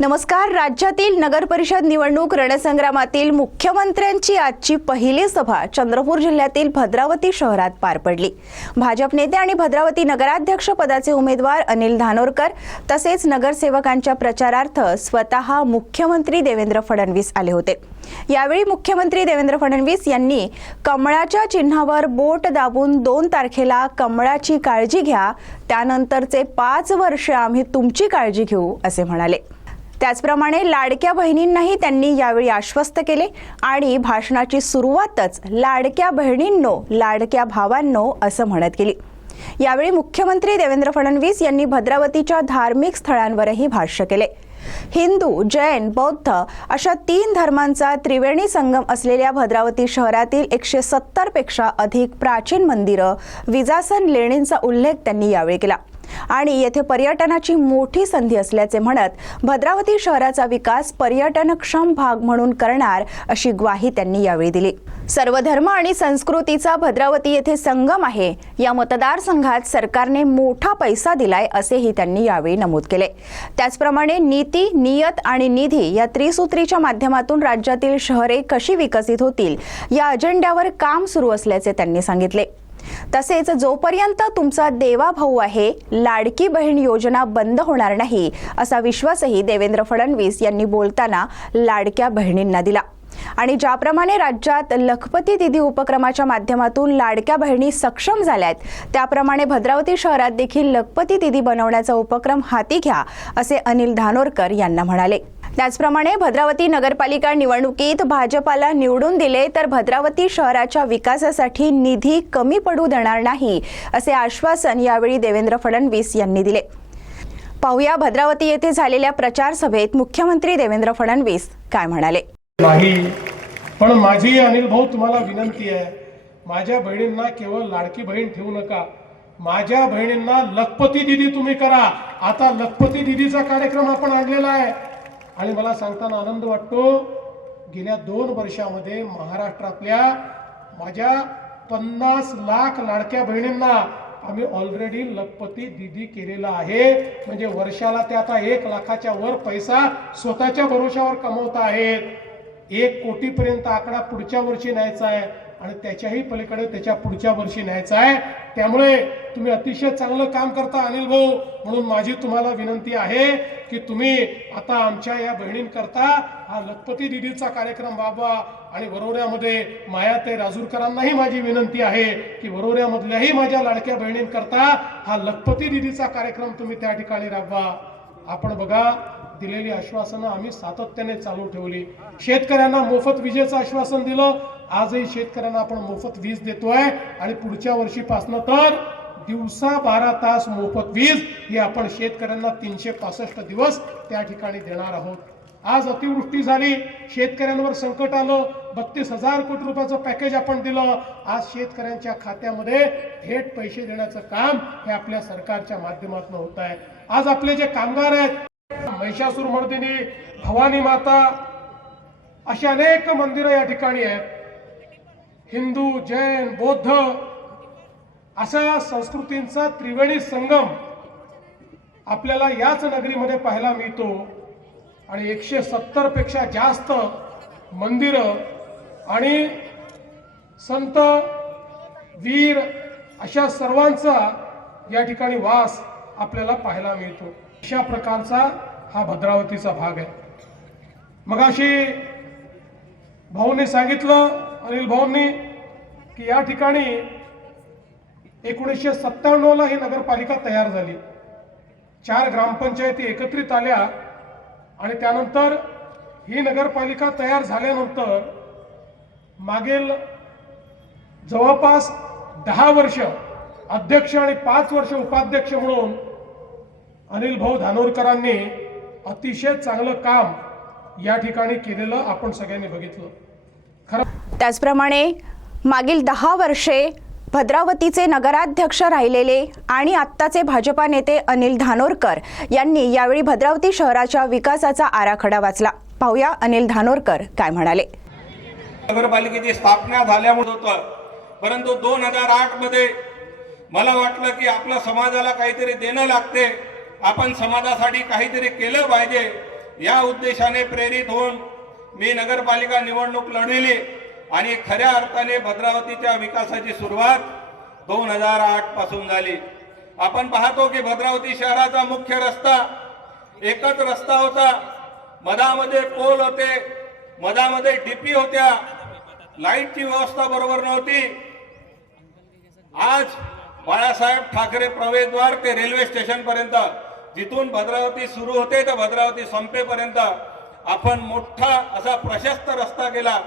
नमस्कार। राज्यातील नगर परिषद निवडणूक रणसंग्रामातील मुख्यमंत्र्यांची आजची पहिली सभा चंद्रपूर जिल्ह्यातील भद्रावती शहरात पार पडली। भाजप नेते आणि भद्रावती नगराध्यक्ष पदाचे उमेदवार अनिल धानोरकर तसेच नगरसेवकांच्या प्रचारार्थ स्वतः मुख्यमंत्री देवेंद्र फडणवीस आले होते। यावेळी मुख्यमंत्री देवेंद्र फडणवीस यांनी कमळाच्या चिन्हावर बोट दाबून 2 तारखेला कमळाची काळजी घ्या, त्यानंतरचे 5 वर्ष आम्ही तुमची काळजी घेऊ असे म्हणाले। त्याचप्रमाणे लाडक्या बहिणींनाही त्यांनी यावेळी आश्वस्त केले आणि भाषणाची सुरुवातच लाडक्या बहिणींनो लाडक्या भावांनो असं म्हणत केली। यावेळी मुख्यमंत्री देवेंद्र फडणवीस यांनी भद्रावतीच्या धार्मिक स्थळांवरही भाष्य केले। हिंदू, जैन, बौद्ध अशा 3 धर्मांचा त्रिवेणी संगम असलेल्या भद्रावती शहरातील 170 पेक्षा अधिक प्राचीन मंदिरं, विजासन लेणींचा उल्लेख त्यांनी यावेळी केला आणि येथे पर्यटनाची मोठी संधी असल्याचे म्हणत भद्रावती शहराचा विकास पर्यटनक्षम भाग म्हणून करणार अशी ग्वाही त्यांनी यावेळी दिली। सर्व धर्म आणि संस्कृतीचा भद्रावती येथे संगम आहे। या मतदारसंघात सरकारने मोठा पैसा दिलाय असेही त्यांनी यावेळी नमूद केले। त्याचप्रमाणे नीती, नियत आणि निधी या त्रिसूत्रीच्या माध्यमातून राज्यातील शहरे कशी विकसित होतील या अजेंड्यावर काम सुरू असल्याचे त्यांनी सांगितले। तसेच जोपर्यंत तुमचा देवा भाऊ आहे, लाडकी बहीण योजना बंद होणार नाही असा विश्वासही देवेंद्र फडणवीस यांनी बोलताना लाडक्या बहिणींना दिला। आणि ज्याप्रमाणे राज्यात लखपती दीदी उपक्रमाच्या माध्यमातून लाडक्या बहिणी सक्षम झाल्यात, त्याप्रमाणे भद्रावती शहरात देखील लखपती दीदी बनवण्याचा उपक्रम हाती घ्या असे अनिल धानोरकर यांना म्हणाले। त्याचप्रमाणे भद्रावती नगरपालिका निवडणुकीत भाजपाला निवडून दिले तर भद्रावती शहराच्या विकासासाठी निधी कमी पडू देणार नाही असे आश्वासन यावेळी देवेंद्र फडणवीस यांनी दिले। पाहूया भद्रावती येथे झालेल्या प्रचार सभेत मुख्यमंत्री देवेंद्र फडणवीस काय म्हणाले। नाही, पण माझी अनिल भाऊ तुम्हाला विनंती आहे, माझ्या बहिणींना केवळ लाडकी बहीण ठेवू नका, माझ्या बहिणींना लखपती दीदी तुम्ही करा। आता लखपती दीदीचा कार्यक्रम आपण आणलेला आहे आणि मला सांगताना आनंद वाटतो, गेल्या 2 वर्षामध्ये महाराष्ट्रातल्या माझ्या 50 लाख लाडक्या बहिणींना आम्ही ऑलरेडी लखपती दीदी केलेला आहे। म्हणजे वर्षाला ते आता 1 लाखाच्या वर पैसा स्वतःच्या भरोशावर कमवत आहेत। 1 कोटीपर्यंत आकडा पुढच्या वर्षी न्यायचा आहे आणि त्याच्याही पलीकडे त्याच्या पुढच्या वर्षी न्यायचा आहे। त्यामुळे तुम्ही अतिशय चांगलं काम करता अनिल भाऊ, म्हणून माझी तुम्हाला विनंती आहे की तुम्ही आता आमच्या या बहिणींकरता हा लखपती दीदीचा कार्यक्रम राबवा आणि वरोऱ्यामध्ये मायाताई राजूरकरांनाही माझी विनंती आहे की वरोऱ्यामधल्याही माझ्या लाडक्या बहिणींकरता हा लखपती दीदीचा कार्यक्रम तुम्ही त्या ठिकाणी राबवा। आपण बघा, दिलेली आश्वासनं आम्ही सातत्याने चालू ठेवली। शेतकऱ्यांना मोफत विजेचं आश्वासन दिलं, आजही शेतकऱ्यांना आपण मोफत वीज देतोय आणि पुढच्या वर्षीपासून तर दिवसा 12 तास मोफत वीज ही आपण शेतकऱ्यांना 365 दिवस त्या ठिकाणी देणार आहोत। आज अतिवृष्टी झाली, शेतकऱ्यांवर संकट आलं, 32,000 कोटी रुपयाचं पॅकेज आपण दिलं। आज शेतकऱ्यांच्या खात्यामध्ये थेट पैसे देण्याचं काम हे आपल्या सरकारच्या माध्यमातून होत आहे। आज आपले जे कामगार आहेत, महिषासुरमर्दिनी, भवानी माता अशी अनेक मंदिरं या ठिकाणी आहेत। हिंदू, जैन, बौद्ध अशा संस्कृतींचा त्रिवेणी संगम आपल्याला याच नगरीमध्ये पाहायला मिळतो आणि 170 पेक्षा जास्त मंदिरं आणि संत, वीर अशा सर्वांचा या ठिकाणी वास आपल्याला पाहायला मिळतो। अशा प्रकारचा हा भद्रावतीचा भाग आहे। मगाशी भाऊंनी सांगितलं, अनिल भाऊंनी, की या ठिकाणी 1997ला ही नगरपालिका तयार झाली। 4 ग्रामपंचायती एकत्रित आल्या आणि त्यानंतर ही नगरपालिका तयार झाल्यानंतर मागील जवळपास 10 वर्ष अध्यक्ष आणि 5 वर्ष उपाध्यक्ष म्हणून अनिल भाऊ धानोरकरांनी अतिशय चांगलं काम या ठिकाणी केलेलं आपण सगळ्यांनी बघितलं। त्याचप्रमाणे मागील 10 वर्षे भद्रावतीचे नगराध्यक्ष राहिलेले आणि आत्ताचे भाजपा नेते अनिल धानोरकर यांनी यावेळी भद्रावती शहराच्या विकासाचा आराखडा वाचला। पाहूया अनिल धानोरकर काय म्हणाले। नगरपालिकेची स्थापना झाल्यामुळे होतं, परंतु 2008 मध्ये मला वाटलं की आपल्या समाजाला काहीतरी देणं लागते, आपण समाजासाठी काहीतरी केलं पाहिजे या उद्देशाने प्रेरित होऊन मी नगरपालिका निवडणूक लढविली आणि खऱ्या अर्थाने भद्रावतीच्या विकासाची सुरुवात 2008 पासून झाली। आपण पाहतो की भद्रावती शहराचा मुख्य रस्ता एकच रस्ता होता, मधामध्ये पोल होते, मधामध्ये डीपी होत्या, लाईटची व्यवस्था बरोबर नव्हती। आज बाळासाहेब ठाकरे प्रवेशद्वार ते रेल्वे स्टेशन पर्यंत, जिथून भद्रावती सुरू होते तर भद्रावती संपेपर्यंत आपण मोठा असा प्रशस्त रस्ता केला।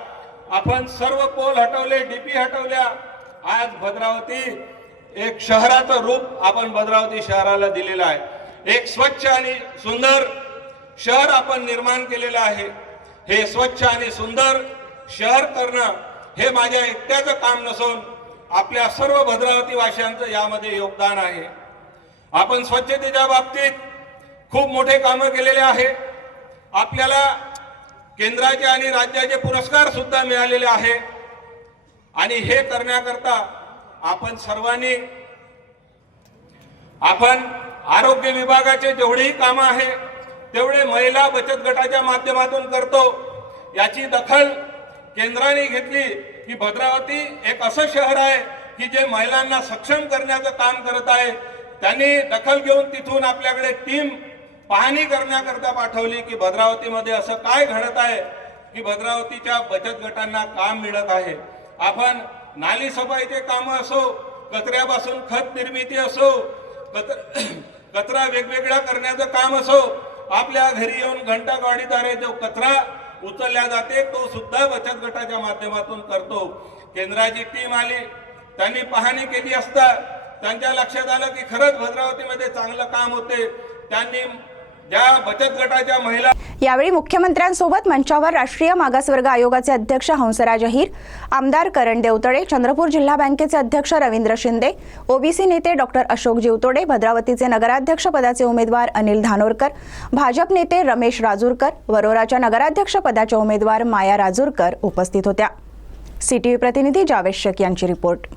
आपण सर्व पोल हटवले, डीपी हटवल्या। आज भद्रावती एक शहराचं रूप आपण भद्रावती शहराला दिलेलं आहे। एक स्वच्छ आणि सुंदर शहर आपण निर्माण केलेलं आहे। हे स्वच्छ आणि सुंदर शहर करणं हे माझ्या एकट्याचं काम नसून आपल्या सर्व भद्रावती वासियांचं यामध्ये योगदान आहे। आपण स्वच्छतेच्या बाबतीत खूप मोठे कामं केलेले आहे। आपल्याला केंद्राचे आणि राज्याचे पुरस्कार सुद्धा मिळालेले आहे आणि हे करण्याकरता आपण सर्वांनी आरोग्य विभागाचे जेवढेही कामं आहे तेवढे महिला बचत गटाच्या माध्यमातून करतो। याची दखल केंद्राने घेतली की भद्रावती एक असं शहर आहे की जे महिलांना सक्षम करण्याचं काम करत आहे। त्यांनी दखल घेऊन तिथून आपल्याकडे टीम पाहणी करण्याकरता पाठवली की भद्रावतीमध्ये असं काय घडत आहे की भद्रावतीच्या बचत गटांना काम मिळत आहे। आपण नाली सफाईचे काम असो, कचऱ्यापासून खत निर्मिती असो, कचरा वेगवेगळा करण्याचं काम असो, आपल्या घरी येऊन घंटागाडीद्वारे जो कचरा उचलल्या जाते तो सुद्धा बचत गटाच्या माध्यमातून करतो। केंद्राची टीम आली, त्यांनी पाहणी केली असता त्यांच्या लक्षात आलं की खरंच भद्रावतीमध्ये चांगलं काम होते। त्यांनी ज्या बचत गटाच्या महिला यावेळी मुख्यमंत्र्यांसोबत मंचावर राष्ट्रीय मागासवर्ग आयोगाचे अध्यक्ष हंसराज अहिर, आमदार करण देवतळे, चंद्रपूर जिल्हा बँकेचे अध्यक्ष रवींद्र शिंदे, ओबीसी नेते डॉक्टर अशोक जीवतोडे, भद्रावतीचे नगराध्यक्ष पदाचे उमेदवार अनिल धानोरकर, भाजप नेते रमेश राजूरकर, वरोराच्या नगराध्यक्ष पदाच्या उमेदवार माया राजूरकर उपस्थित होत्या। सीटीव्ही प्रतिनिधी जावेद शेख यांची रिपोर्ट।